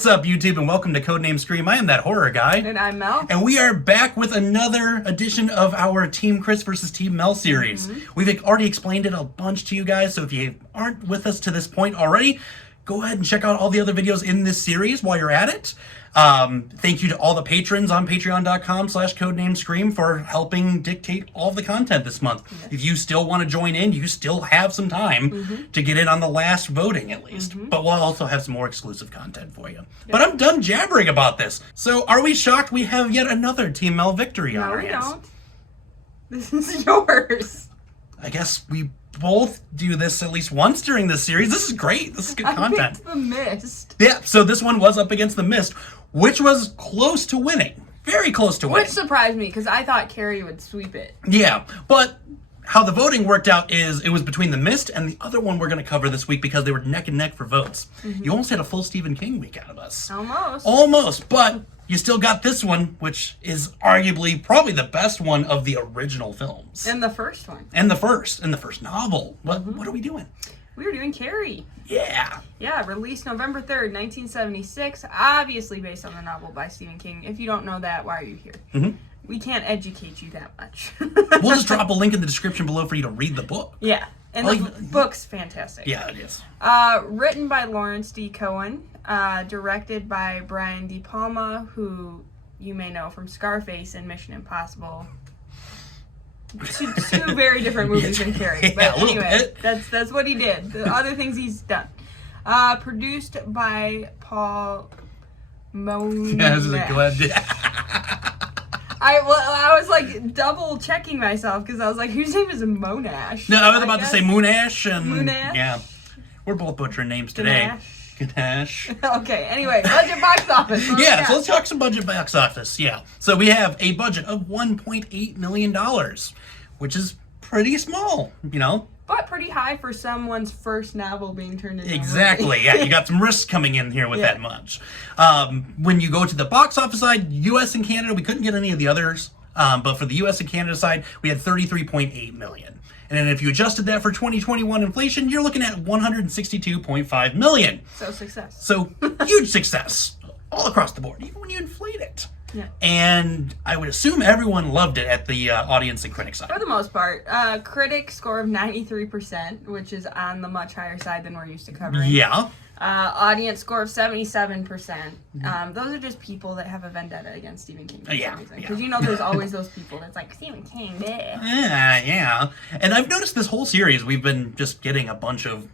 What's up, YouTube, and welcome to Codename Scream. I am that horror guy. And I'm Mel. And we are back with another edition of our Team Chris versus Team Mel series. We've already explained it a bunch to you guys, so if you aren't with us to this point already, go ahead and check out all the other videos in this series while you're at it. Thank you to all the patrons on patreon.com/codenamescream for helping dictate all of the content this month. Yes. If you still want to join in, you still have some time to get in on the last voting at least. But we'll also have some more exclusive content for you. Yep. But I'm done jabbering about this. So are we shocked we have yet another Team Mel victory on our hands? No, we don't. This is yours. I guess we both do this at least once during this series. This is great. This is good content. I picked The Mist. Yeah, so this one was up against The Mist, which was close to winning. Very close to winning. Which surprised me, because I thought Carrie would sweep it. Yeah, but how the voting worked out is it was between The Mist and the other one we're going to cover this week because they were neck and neck for votes. You almost had a full Stephen King week out of us. Almost. Almost, but you still got this one, which is arguably probably the best one of the original films. And the first one. And the first novel. What are we doing? We were doing Carrie. Yeah. Yeah, released November 3rd, 1976, obviously based on the novel by Stephen King. If you don't know that, why are you here? We can't educate you that much. We'll just drop a link in the description below for you to read the book. Yeah, and the book's fantastic. Yeah, it is. Written by Lawrence D. Cohen, directed by Brian De Palma, who you may know from Scarface and Mission Impossible. Two very different movies than Carrie. But anyway, that's what he did. The other things he's done. Produced by Paul Monash. Yeah, this is a good. I was like double checking myself because I was like, whose name is Monash? No, I was about to say Moonash and Moonash? Yeah, we're both butchering names today. Ganache. Okay, anyway, budget box office. So let's talk some budget box office. Yeah, so we have a budget of $1.8 million, which is pretty small, you know. But pretty high for someone's first novel being turned into Exactly, a movie. Yeah, you got some risks coming in here with that much. When you go to the box office side, U.S. and Canada, we couldn't get any of the others, but for the U.S. and Canada side, we had $33.8 million. And then if you adjusted that for 2021 inflation, you're looking at $162.5 million. So success. So huge success all across the board, even when you inflate it. Yeah. And I would assume everyone loved it at the audience and critic side. For the most part. Critic score of 93%, which is on the much higher side than we're used to covering. Yeah. Audience score of 77%. Those are just people that have a vendetta against Stephen King for some reason. Because you know there's always those people that's like, Stephen King, bleh. Yeah. And I've noticed this whole series, we've been just getting a bunch of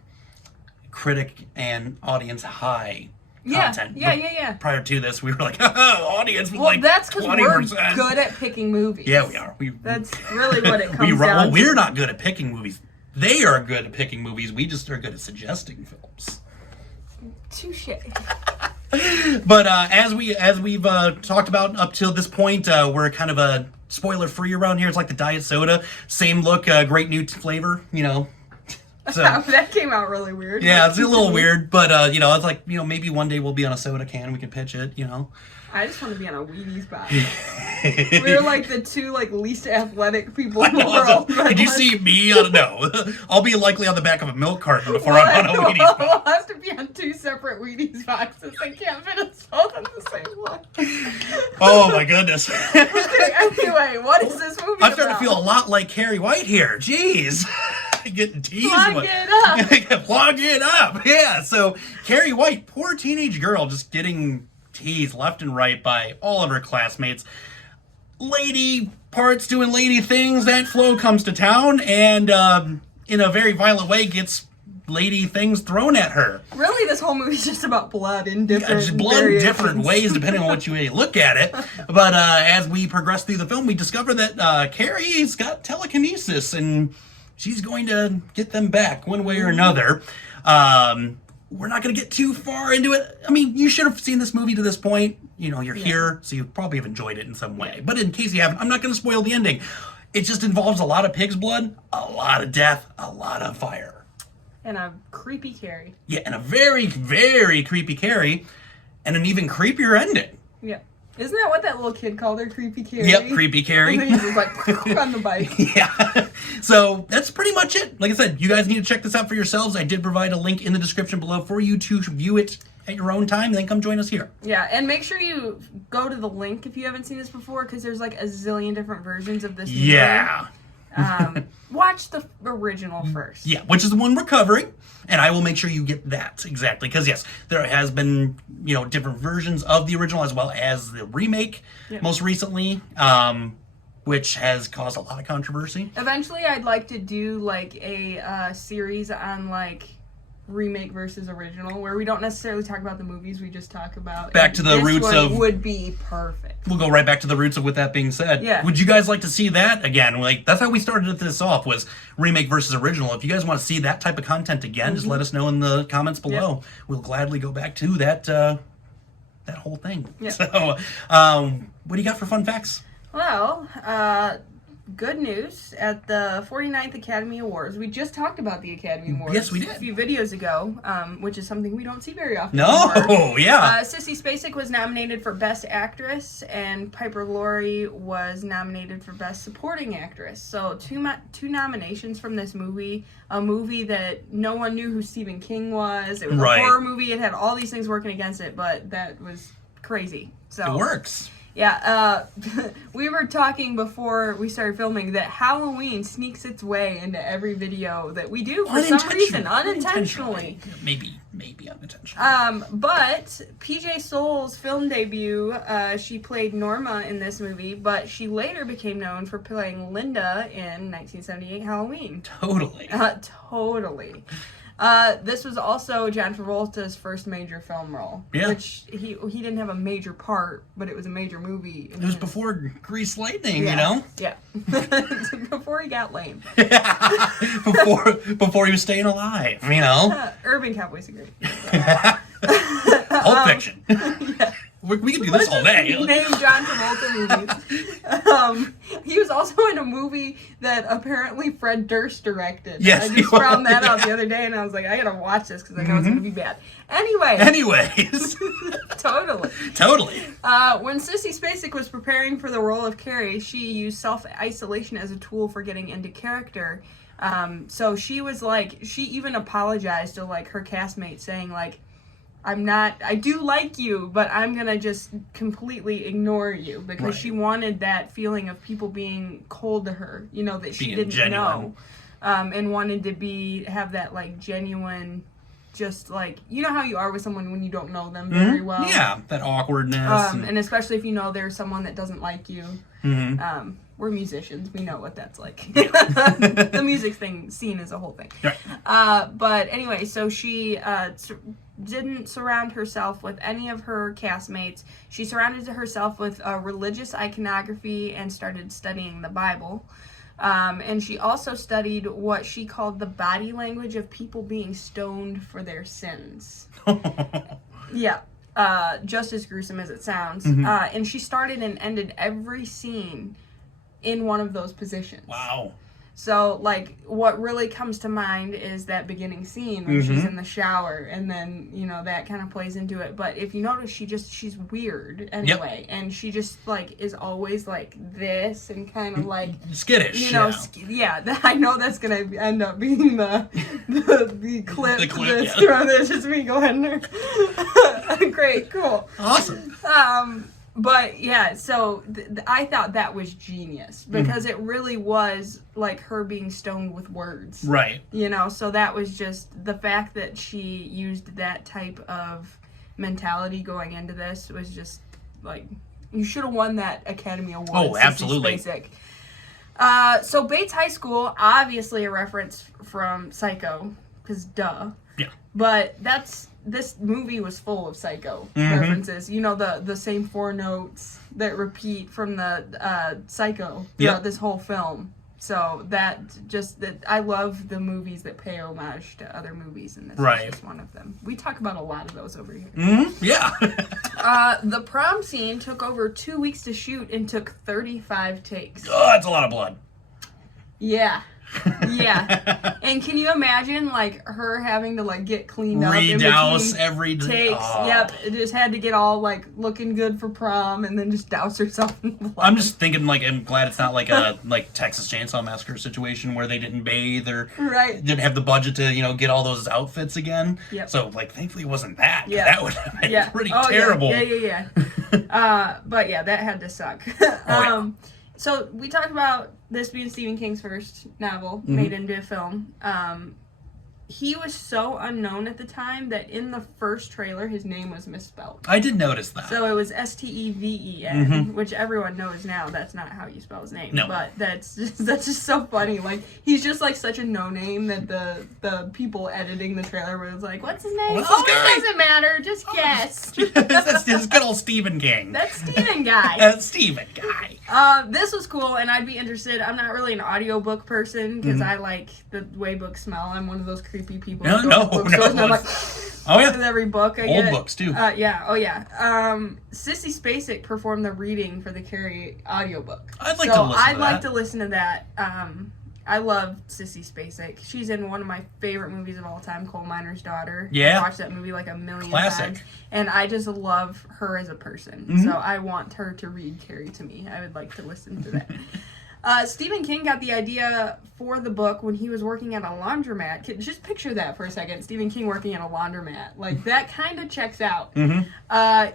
critic and audience high content. Yeah. Prior to this, we were like, audience was like 20%. That's because we're good at picking movies. Yeah, we are. That's really what it comes down to. We're not good at picking movies. They are good at picking movies. We just are good at suggesting films. Touche. But as we've talked about up till this point, we're kind of a spoiler free around here. It's like the diet soda, same look, great new flavor, you know. So that came out really weird. Yeah, it's a little weird, but you know, it's like, you know, maybe one day we'll be on a soda can, we can pitch it, you know. I just want to be on a Wheaties box. We're like the two least athletic people in the world. Did you see me? No. I'll be likely on the back of a milk carton before I'm on a Wheaties box. We'll have to be on two separate Wheaties boxes. I can't fit us both in the same one. Oh my goodness. Anyway, what is this movie I'm starting to feel a lot like Carrie White here. Jeez. Getting teased. Plug it up. Plug it up. Yeah, so Carrie White, poor teenage girl, just getting teased left and right by all of her classmates. Lady parts doing lady things. That Flo comes to town and in a very violent way gets lady things thrown at her. Really, this whole movie's just about blood in different different ways depending on what you look at it. But as we progress through the film, we discover that Carrie's got telekinesis and she's going to get them back one way or another. We're not going to get too far into it. I mean, you should have seen this movie to this point. You know, you're here, so you probably have enjoyed it in some way. But in case you haven't, I'm not going to spoil the ending. It just involves a lot of pig's blood, a lot of death, a lot of fire. And a creepy Carrie. Yeah, and a very, very creepy Carrie, and an even creepier ending. Yeah. Isn't that what that little kid called her, Creepy Carrie? Yep, Creepy Carrie. And then he was like on the bike. Yeah. So that's pretty much it. Like I said, you guys need to check this out for yourselves. I did provide a link in the description below for you to view it at your own time, then come join us here. Yeah, and make sure you go to the link if you haven't seen this before, because there's like a zillion different versions of this movie. Yeah. Watch the original first. Yeah, which is the one we're covering, and I will make sure you get that exactly. Because yes, there has been different versions of the original as well as the remake most recently, which has caused a lot of controversy. Eventually, I'd like to do like a series on like remake versus original, where we don't necessarily talk about the movies, we just talk about back to the roots of. Would be perfect. We'll go right back to the roots of. With that being said, yeah. Would you guys like to see that again? Like that's how we started this off, was remake versus original. If you guys want to see that type of content again, just let us know in the comments below. Yep. We'll gladly go back to that whole thing. Yep. So, what do you got for fun facts? Well, good news. At the 49th Academy Awards, we just talked about the Academy Awards. Yes, we did. A few videos ago, which is something we don't see very often. No, anymore. Yeah. Sissy Spacek was nominated for Best Actress, and Piper Laurie was nominated for Best Supporting Actress. So two nominations from this movie, a movie that no one knew who Stephen King was. It was a horror movie. It had all these things working against it, but that was crazy. So it works. Yeah, we were talking before we started filming that Halloween sneaks its way into every video that we do for some reason, unintentionally. Maybe unintentionally. But PJ Soul's film debut, she played Norma in this movie, but she later became known for playing Linda in 1978 Halloween. Totally. Totally. This was also John Travolta's first major film role. Yeah. Which he didn't have a major part, but it was a major movie. It was before Grease Lightning, Yeah. Before he got lame. before he was staying alive, Urban Cowboys agree. Pulp Fiction. Yeah. We can do this all day. Name John Travolta movies. He was also in a movie that apparently Fred Durst directed. Yes, I just found that out the other day, and I was like, I gotta watch this because I know it's gonna be bad. Anyways. Totally. When Sissy Spacek was preparing for the role of Carrie, she used self-isolation as a tool for getting into character. So she was like, she even apologized to like her castmates, saying like, I do like you, but I'm gonna just completely ignore you, because she wanted that feeling of people being cold to her, that she didn't know, and wanted to have that like genuine, just like, how you are with someone when you don't know them very well. Yeah, that awkwardness. And especially if there's someone that doesn't like you. We're musicians, we know what that's like. The music scene is a whole thing. Right. But anyway, so she didn't surround herself with any of her castmates. She surrounded herself with religious iconography and started studying the Bible. And she also studied what she called the body language of people being stoned for their sins. Yeah. Just as gruesome as it sounds. And she started and ended every scene in one of those positions. Wow. So, like, what really comes to mind is that beginning scene when she's in the shower, and then, that kind of plays into it. But if you notice, she's weird anyway, and she just, like, is always like this and kind of like skittish. I know that's gonna end up being the clip. The clip, that's just me going there. Great, cool, awesome. But yeah, so I thought that was genius, because it really was like her being stoned with words. Right. So that was just the fact that she used that type of mentality going into this was just like, you should have won that Academy Award. Oh, absolutely. So Bates High School, obviously a reference from Psycho, because duh. Yeah. But this movie was full of Psycho references. The same 4 notes that repeat from the Psycho throughout this whole film. So I love the movies that pay homage to other movies, and this is just one of them. We talk about a lot of those over here. Yeah. The prom scene took over 2 weeks to shoot and took 35 takes. Oh, that's a lot of blood. Yeah. Yeah. And can you imagine, like, her having to, like, get cleaned up in Redouse between every takes? Oh. Yep. It just had to get all, like, looking good for prom and then just douse herself in blood. I'm just thinking, like, I'm glad it's not like a like Texas Chainsaw Massacre situation where they didn't bathe or Right. didn't have the budget to, you know, get all those outfits again. Yep. So, like, thankfully it wasn't that. Yeah. That would have been pretty Oh, terrible. Yeah. But yeah, that had to suck. Yeah. So we talked about this being Stephen King's first novel made into a film. He was so unknown at the time that in the first trailer his name was misspelled. I did notice that. So it was Steven, which everyone knows now that's not how you spell his name. No. But that's just so funny. Like, he's just like such a no name that the people editing the trailer were like, "What's his name? What's Oh, this guy? it doesn't matter. Just guess." That's good old Stephen King. That's Stephen guy. That's Stephen guy. This was cool, and I'd be interested. I'm not really an audiobook person because I like the way books smell. I'm one of those creepy people. No, who go to no, bookstores and I'm like, oh yeah, with every book I old get. books too. Yeah. Sissy Spacek performed the reading for the Carrie audiobook. I'd like to listen to I'd like that. to listen to that. I love Sissy Spacek. She's in one of my favorite movies of all time, Coal Miner's Daughter. Yeah. I watched that movie like a million Classic. times. And I just love her as a person. So I want her to read Carrie to me. I would like to listen to that. Stephen King got the idea for the book when he was working at a laundromat. Just picture that for a second. Stephen King working at a laundromat. Like, that kind of checks out.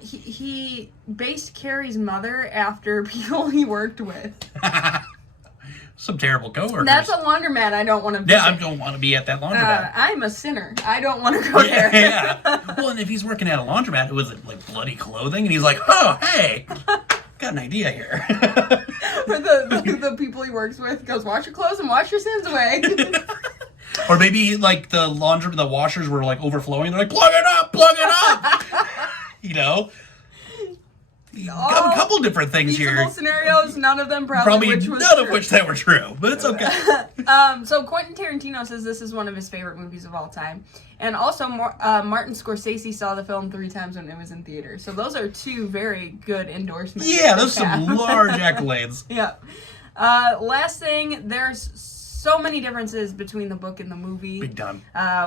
He based Carrie's mother after people he worked with. Some terrible coworkers. That's a laundromat I don't want to visit. Yeah, I don't want to be at that laundromat. I'm a sinner. I don't want to go there. Yeah. Well, and if he's working at a laundromat, it was like bloody clothing, and he's like, "Oh, hey, got an idea here." Or the people he works with goes, "Wash your clothes and wash your sins away." Or maybe like the washers were like overflowing. They're like, "Plug it up!" You know. A couple different things Feasible here. scenarios, none of them Probably which was none true. of which that were true, but it's okay. So Quentin Tarantino says this is one of his favorite movies of all time. And also Martin Scorsese saw the film 3 times when it was in theaters. So those are 2 very good endorsements. Yeah, those are some large accolades. Yeah. Last thing, there's so many differences between the book and the movie. Big time.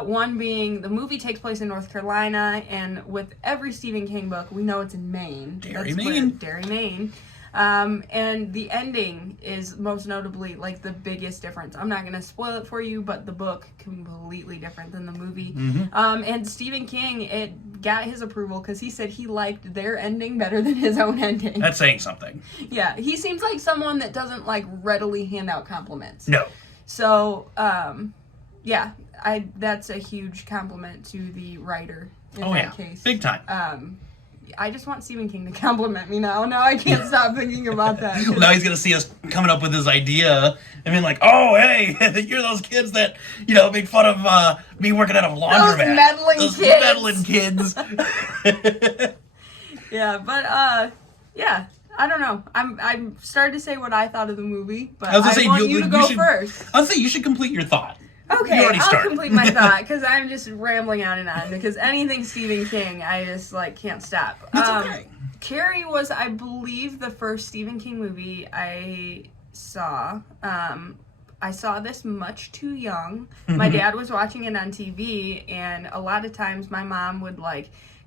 One being the movie takes place in North Carolina, and with every Stephen King book, we know it's in Maine. Derry, Maine. And the ending is most notably like the biggest difference. I'm not going to spoil it for you, but the book completely different than the movie. And Stephen King, it got his approval because he said he liked their ending better than his own ending. That's saying something. Yeah, he seems like someone that doesn't like readily hand out compliments. No. So, yeah, that's a huge compliment to the writer in that case. Big time. I just want Stephen King to compliment me now. Now I can't stop thinking about that. Well, now he's gonna see us coming up with his idea and being like, "Oh, hey, you're those kids that make fun of me working at a laundromat. Those meddling kids." Yeah, but yeah. I don't know. I'm starting to say what I thought of the movie, but I want you to go first. I'll say you should complete your thought. Okay, I'll complete my thought because I'm just rambling on and on. Because anything Stephen King, I just can't stop. That's okay. Carrie was, I believe, the first Stephen King movie I saw. I saw this much too young. My dad was watching it on TV, and a lot of times my mom would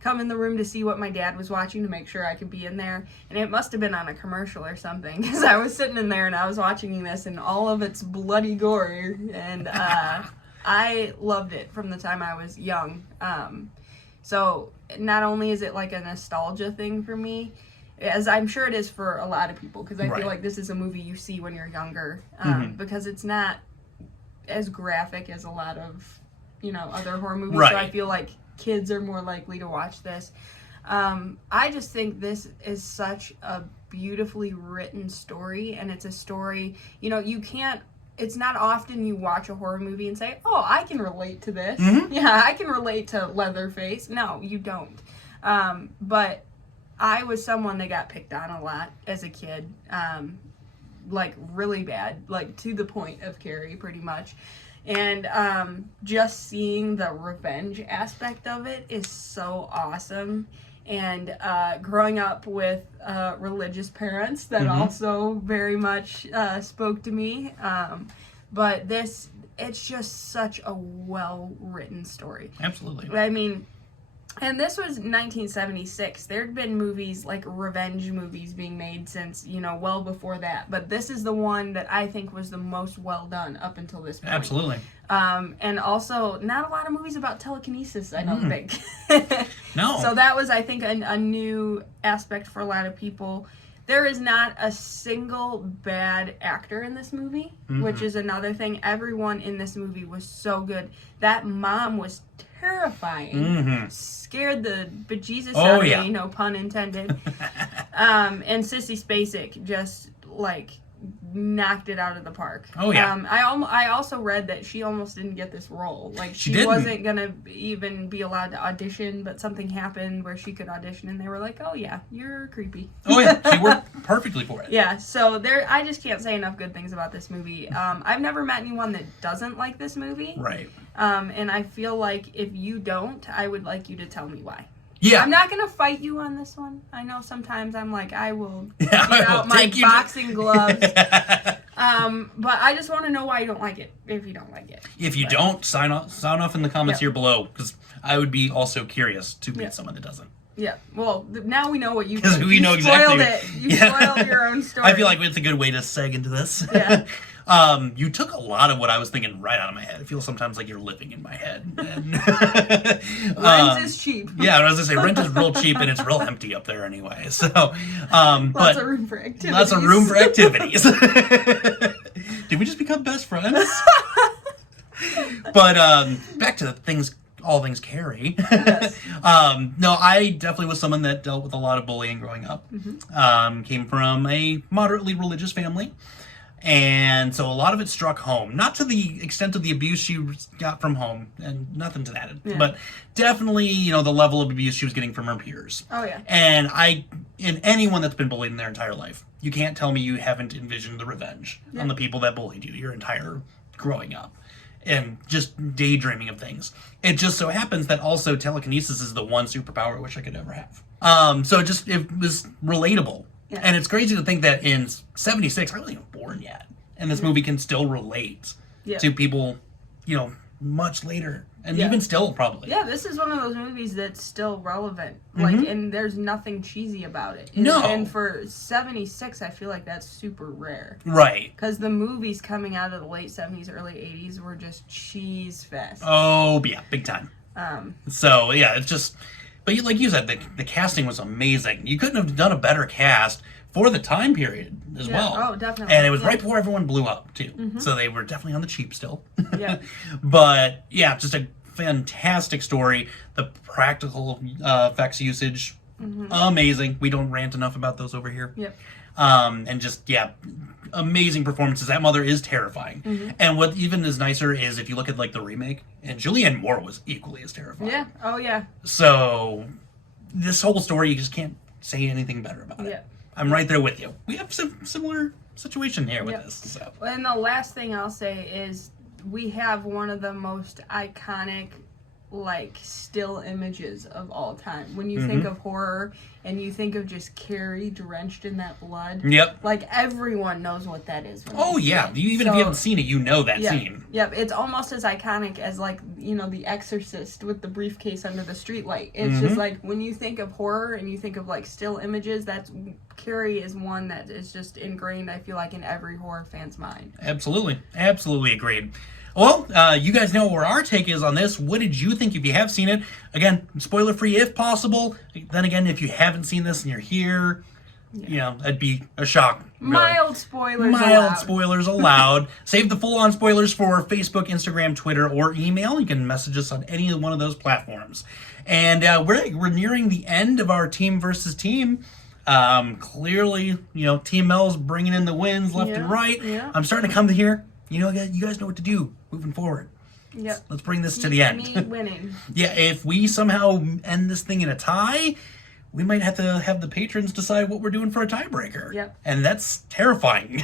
come in the room to see what my dad was watching to make sure I could be in there. And it must have been on a commercial or something because I was sitting in there and I was watching this and all of its bloody gore. And I loved it from the time I was young. So not only is it like a nostalgia thing for me, as I'm sure it is for a lot of people, because I feel like this is a movie you see when you're younger, because it's not as graphic as a lot of, other horror movies. So I feel like kids are more likely to watch this. I just think this is such a beautifully written story, and it's a story, it's not often you watch a horror movie and say, oh, I can relate to this. Yeah, I can relate to Leatherface. No, you don't. But I was someone that got picked on a lot as a kid, really bad, to the point of Carrie, pretty much. And just seeing the revenge aspect of it is so awesome. And growing up with religious parents that also very much spoke to me. But it's just such a well-written story. Absolutely. I mean, and this was 1976. There'd been movies like revenge movies being made since, well before that. But this is the one that I think was the most well done up until this point. Absolutely. And also, not a lot of movies about telekinesis, I don't think. No. So that was, I think, a new aspect for a lot of people. There is not a single bad actor in this movie, which is another thing. Everyone in this movie was so good. That mom was terrifying. Scared the bejesus out of me, no pun intended. And Sissy Spacek just, knocked it out of the park. Oh, yeah. I also read that she almost didn't get this role. She wasn't going to even be allowed to audition, but something happened where she could audition, and they were like, oh, yeah, you're creepy. Oh, yeah. She worked perfectly for it. Yeah, so I just can't say enough good things about this movie. I've never met anyone that doesn't like this movie. Right. And I feel like if you don't, I would like you to tell me why. Yeah. I'm not going to fight you on this one. I know sometimes I'm like, I will get I will out my take you boxing gloves. But I just want to know why you don't like it, if you don't like it. If you don't, sign off in the comments here below, because I would be also curious to meet someone that doesn't. Yeah, well, now we know what you Because we know spoiled exactly. You spoiled your own story. I feel like it's a good way to seg into this. Yeah. You took a lot of what I was thinking right out of my head. I feel sometimes like you're living in my head. Rent is cheap. Yeah, I was going to say, rent is real cheap, and it's real empty up there anyway. So, lots of room for activities. Lots of room for activities. Did we just become best friends? But back to all things Carrie. Yes. No, I definitely was someone that dealt with a lot of bullying growing up. Came from a moderately religious family. And so a lot of it struck home. Not to the extent of the abuse she got from home, and nothing to that. Yeah. But definitely, the level of abuse she was getting from her peers. Oh, yeah. And in anyone that's been bullied in their entire life, you can't tell me you haven't envisioned the revenge on the people that bullied you your entire growing up. And just daydreaming of things. It just so happens that also telekinesis is the one superpower I wish I could ever have. So it was relatable. Yeah. And it's crazy to think that in 76, I wasn't even born yet. And this movie can still relate to people, much later. And even still, probably. Yeah, this is one of those movies that's still relevant. And there's nothing cheesy about it. No. And for 76, I feel like that's super rare. Right. Because the movies coming out of the late 70s, early 80s were just cheese fest. Oh, yeah, big time. So, yeah, it's just... But like you said, the casting was amazing. You couldn't have done a better cast for the time period as well. Oh, definitely. And it was right before everyone blew up, too. So they were definitely on the cheap still. Yeah. But, yeah, just a fantastic story. The practical effects usage, amazing. We don't rant enough about those over here. Yep. And just, amazing performances. That mother is terrifying. And what even is nicer is if you look at the remake, and Julianne Moore was equally as terrifying. Yeah. Oh, yeah. So this whole story, you just can't say anything better about it. I'm right there with you. We have some similar situation here with this. So. And the last thing I'll say is we have one of the most iconic still images of all time. When you think of horror and you think of just Carrie drenched in that blood. Yep. Everyone knows what that is. Oh, yeah. If you haven't seen it, you know that scene. Yep. It's almost as iconic as The Exorcist with the briefcase under the streetlight. It's just when you think of horror and you think of still images, Carrie is one that is just ingrained, I feel like, in every horror fan's mind. Absolutely. Absolutely agreed. Well, you guys know where our take is on this. What did you think if you have seen it? Again, spoiler-free if possible. Then again, if you haven't seen this and you're here, that'd be a shock. Really. Mild spoilers allowed. Save the full-on spoilers for Facebook, Instagram, Twitter, or email. You can message us on any one of those platforms. And we're nearing the end of our team versus team. Clearly, Team Mel's bringing in the wins left and right. Yeah. I'm starting to come to here. You guys know what to do moving forward. Yep. Let's bring this to the end. Me winning. Yeah, if we somehow end this thing in a tie, we might have to have the patrons decide what we're doing for a tiebreaker. Yep. And that's terrifying.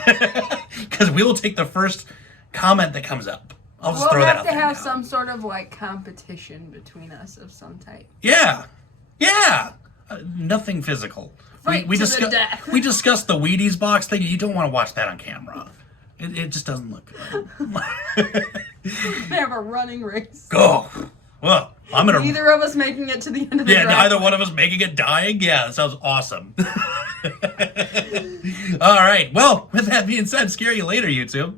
Because we will take the first comment that comes up. I'll just throw that out there. We'll have to have some sort of competition between us of some type. Yeah. Yeah. Nothing physical. We discussed the Wheaties box thing. You don't want to watch that on camera. It just doesn't look good. They have a running race. Go. Well, I'm gonna. Neither of us making it to the end of the Yeah, driveway. neither one of us making it dying. Yeah, that sounds awesome. All right. Well, with that being said, scare you later, YouTube.